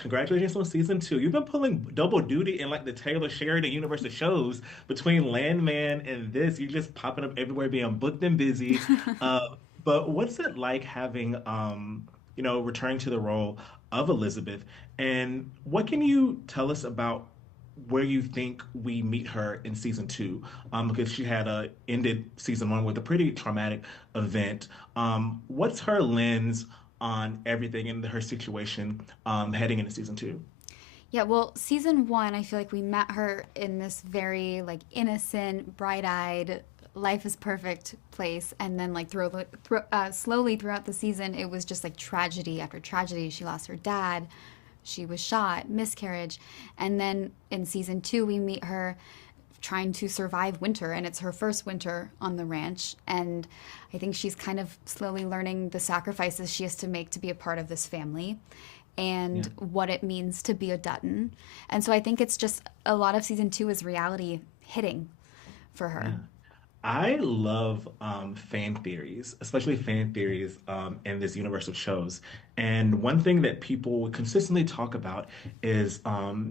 Congratulations on season two. You've been pulling double duty in like the Taylor Sheridan universe of shows between Landman and this. You're just popping up everywhere, being booked and busy. But what's it like having, returning to the role of Elizabeth? And what can you tell us about where you think we meet her in season two? Because she had ended season one with a pretty traumatic event. What's her lens on everything in her situation heading into season two? Yeah, well, season one, I feel like we met her in this very like innocent, bright-eyed, life is perfect place, and then like slowly throughout the season, it was just like tragedy after tragedy. She lost her dad, she was shot, miscarriage, and then in season two, we meet her trying to survive winter, and it's her first winter on the ranch, and I think she's kind of slowly learning the sacrifices she has to make to be a part of this family and Yeah, what it means to be a Dutton. And so I think it's just a lot of season two is reality hitting for her. yeah. I love fan theories, especially fan theories in this universe of shows. And one thing that people consistently talk about is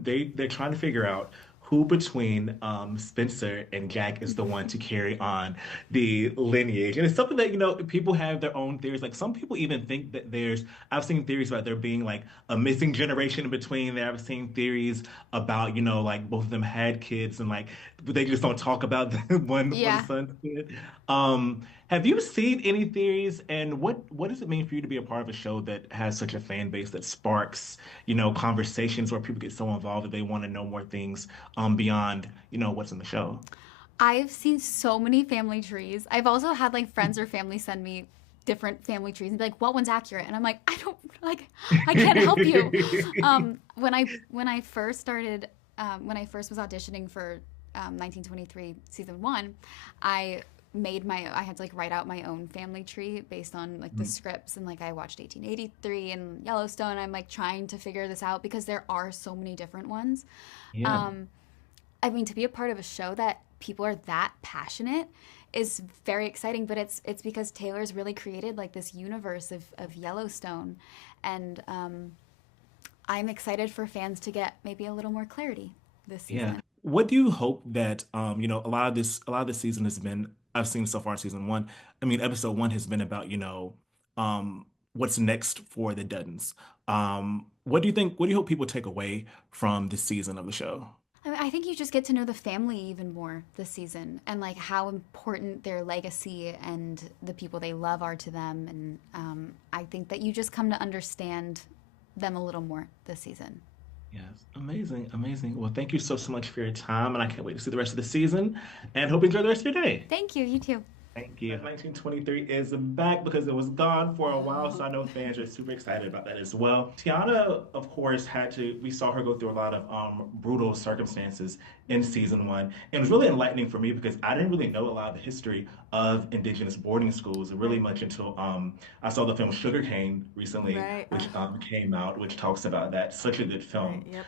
they're trying to figure out who between Spencer and Jack is the one to carry on the lineage. And it's something that, people have their own theories. Like some people even think that I've seen theories about there being like a missing generation in between there. I've seen theories about, like both of them had kids and like they just don't talk about one of the Yeah. sons did. Have you seen any theories, and what does it mean for you to be a part of a show that has such a fan base that sparks, conversations where people get so involved that they want to know more things beyond, what's in the show? I've seen so many family trees. I've also had like friends or family send me different family trees and be like, "What one's accurate?" And I'm like, "I don't like, I can't help you." When I first started, when I first was auditioning for 1923 season one, I I had to like write out my own family tree based on like the scripts, and like I watched 1883 and Yellowstone. I'm like trying to figure this out because there are so many different ones. Yeah. Um, I mean, to be a part of a show that people are that passionate is very exciting, but it's because Taylor's really created like this universe of Yellowstone, and I'm excited for fans to get maybe a little more clarity this Yeah. season. What do you hope that a lot of this season has been I've seen so far in season one. I mean, episode one has been about, what's next for the Duttons. What do you hope people take away from this season of the show? I mean, I think you just get to know the family even more this season, and like how important their legacy and the people they love are to them, and I think that you just come to understand them a little more this season. Yes. Amazing, amazing. Well, thank you so much for your time, and I can't wait to see the rest of the season and hope you enjoy the rest of your day. Thank you. You too. Thank you. 1923 is back because it was gone for a while, so I know fans are super excited about that as well. Tiana, of course, we saw her go through a lot of brutal circumstances in season one. And it was really enlightening for me because I didn't really know a lot of the history of Indigenous boarding schools really Right. much until I saw the film Sugarcane recently, Right. which came out, which talks about that. Such a good Right. film. Yep.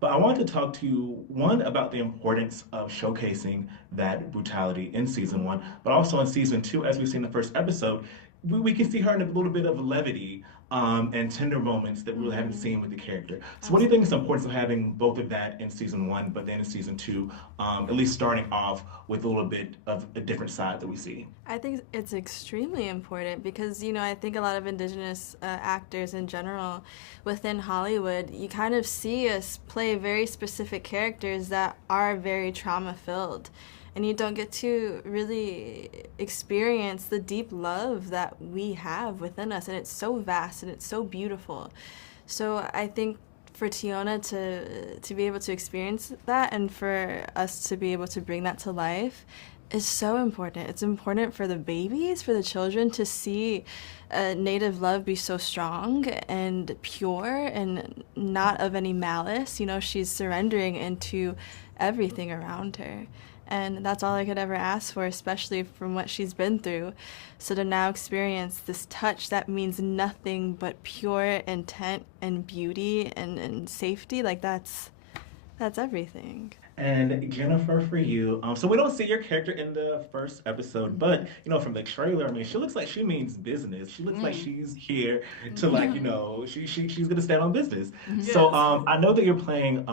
But I wanted to talk to you, one, about the importance of showcasing that brutality in season one, but also in season two, as we've seen in the first episode, we can see her in a little bit of levity and tender moments that we really haven't Mm-hmm. seen with the character. So, what do you think is the Absolutely. importance of having both of that in season one, but then in season two, at least starting off with a little bit of a different side that we see? I think it's extremely important because, you know, I think a lot of Indigenous actors in general within Hollywood, you kind of see us play very specific characters that are very trauma filled. And you don't get to really experience the deep love that we have within us. And it's so vast and it's so beautiful. So I think for Tiona to be able to experience that and for us to be able to bring that to life is so important. It's important for the babies, for the children to see Native love be so strong and pure and not of any malice. You know, she's surrendering into everything around her. And that's all I could ever ask for, especially from what she's been through. So to now experience this touch that means nothing but pure intent and beauty and safety, like that's everything. And Jennifer, for you, so we don't see your character in the first episode, but from the trailer, I mean, she looks like she means business. She looks like she's here to like, she's gonna stand on business. So, Yes. I know that you're playing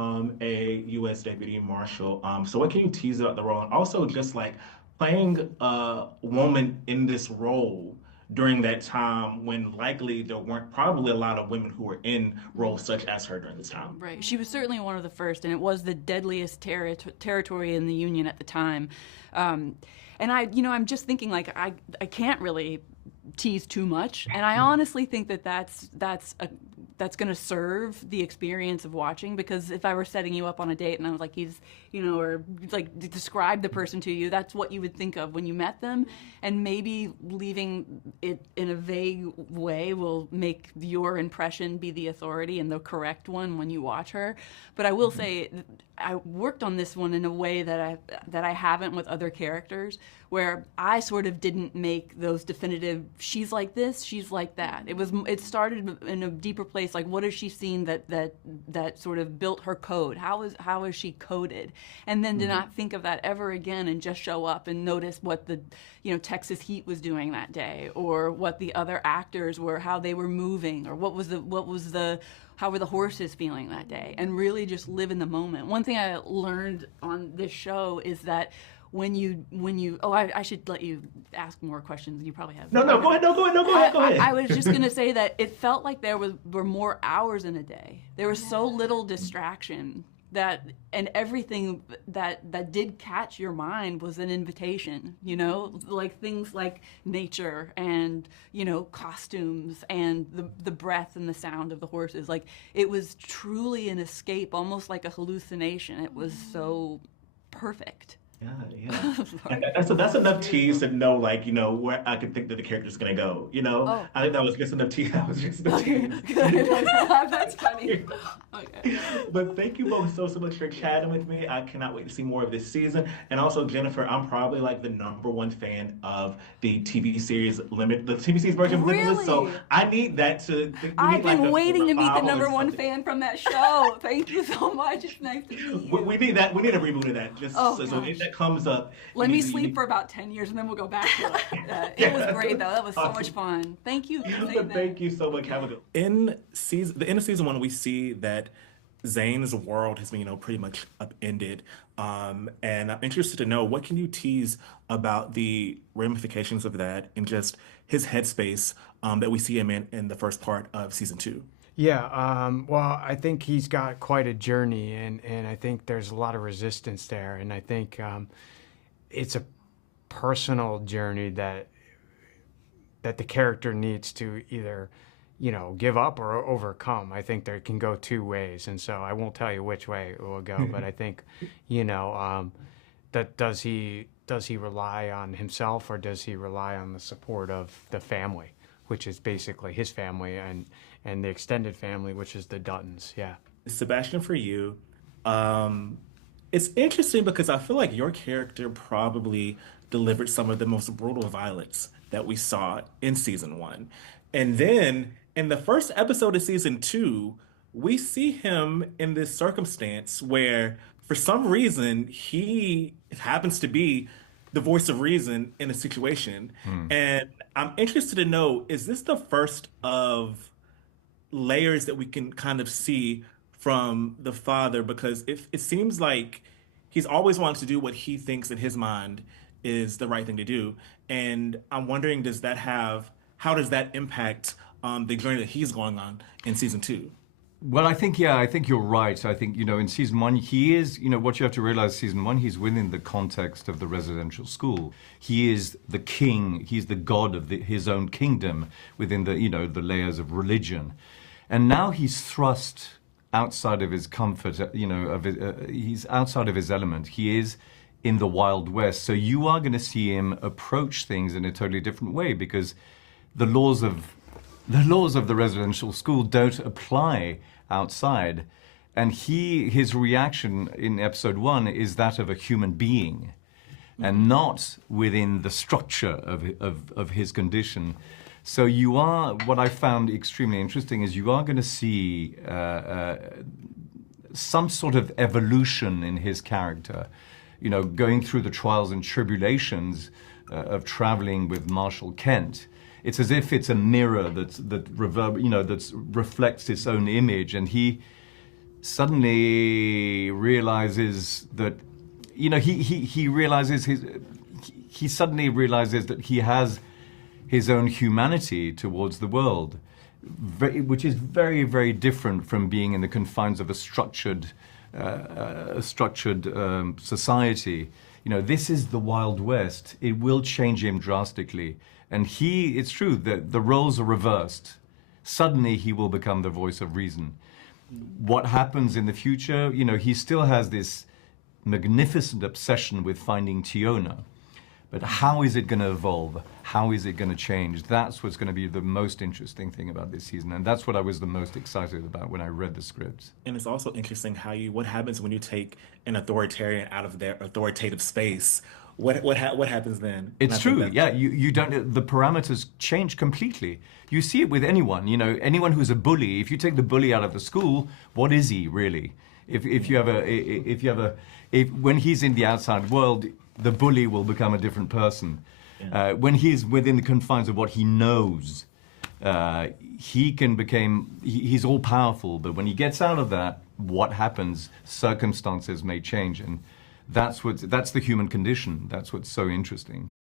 a U.S. deputy marshal. So, what can you tease about the role, and also just like playing a woman in this role during that time when likely there weren't probably a lot of women who were in roles such as her during this time. Right. She was certainly one of the first, and it was the deadliest territory in the Union at the time. And I'm just thinking, like, I can't really tease too much, and I honestly think that that's going to serve the experience of watching, because if I were setting you up on a date and I was like, or like describe the person to you, that's what you would think of when you met them, and maybe leaving it in a vague way will make your impression be the authority and the correct one when you watch her. But I will say, I worked on this one in a way that I haven't with other characters, where I sort of didn't make those definitive, she's like this, she's like that. It started in a deeper place, like what has she seen that sort of built her code? How is she coded? And then to not think of that ever again and just show up and notice what the Texas heat was doing that day, or what the other actors were, how they were moving, or how were the horses feeling that day, and really just live in the moment. One thing I learned on this show is that I should let you ask more questions. You probably have. No, go ahead. Go ahead. I was just going to say that it felt like there were more hours in a day. There was so little distraction and everything that did catch your mind was an invitation, like things like nature and, costumes and the breath and the sound of the horses. Like, it was truly an escape, almost like a hallucination. It was so perfect. Yeah. That's enough tease to know, like, where I could think that the character's gonna go. Oh. I think that was just enough tease. That was just enough tease. That's funny. Okay. But thank you both so much for chatting with me. I cannot wait to see more of this season. And also, Jennifer, I'm probably like the #1 fan of the TV series the TV series version of Limitless. So I need that to. I've been waiting to meet the #1 follow fan from that show. Thank you so much. It's nice to meet you. We need that. We need a reboot of that. Just so if that comes up. Let me sleep for about 10 years and then we'll go back to it. It was great, though. That was so much fun. Thank you. Thank you so much. Have a good. The end of season 1, we see that Zane's world has been, pretty much upended. And I'm interested to know, what can you tease about the ramifications of that and just his headspace that we see him in the first part of season 2? Yeah, well, I think he's got quite a journey, and I think there's a lot of resistance there, and I think it's a personal journey that the character needs to either, give up or overcome. I think there can go two ways, and so I won't tell you which way it will go, but I think, that does he rely on himself, or does he rely on the support of the family, which is basically his family and the extended family, which is the Duttons. Yeah. Sebastian, for you, it's interesting because I feel like your character probably delivered some of the most brutal violence that we saw in season 1. And then in the first episode of season 2, we see him in this circumstance where, for some reason, he happens to be the voice of reason in a situation. And I'm interested to know, is this the first of layers that we can kind of see from the father? Because it seems like he's always wanted to do what he thinks in his mind is the right thing to do. And I'm wondering, how does that impact the journey that he's going on in season 2? Well, I think you're right. I think, in season 1, he is, what you have to realize, season 1, he's within the context of the residential school. He is the king, he's the god of his own kingdom within the, the layers of religion. And now he's thrust outside of his comfort, he's outside of his element. He is in the Wild West. So you are going to see him approach things in a totally different way, because the laws of the residential school don't apply outside. And his reaction in episode 1 is that of a human being, and not within the structure of his condition. So what I found extremely interesting is you are going to see some sort of evolution in his character, you know, going through the trials and tribulations of traveling with Marshall Kent. It's as if it's a mirror that reflects its own image, and he suddenly realizes that, you know, he suddenly realizes that he has his own humanity towards the world, which is very, very different from being in the confines of a structured society. You know, this is the Wild West. It will change him drastically. And it's true that the roles are reversed. Suddenly he will become the voice of reason. What happens in the future? You know, he still has this magnificent obsession with finding Tiana. But how is it going to evolve? How is it going to change? That's what's going to be the most interesting thing about this season. And that's what I was the most excited about when I read the script. And it's also interesting what happens when you take an authoritarian out of their authoritative space. What happens then? It's true. Yeah, you don't. The parameters change completely. You see it with anyone. You know, anyone who's a bully. If you take the bully out of the school, what is he really? When he's in the outside world, the bully will become a different person. Yeah. When he's within the confines of what he knows, he's all powerful. But when he gets out of that, what happens? Circumstances may change, and that's the human condition. That's what's so interesting.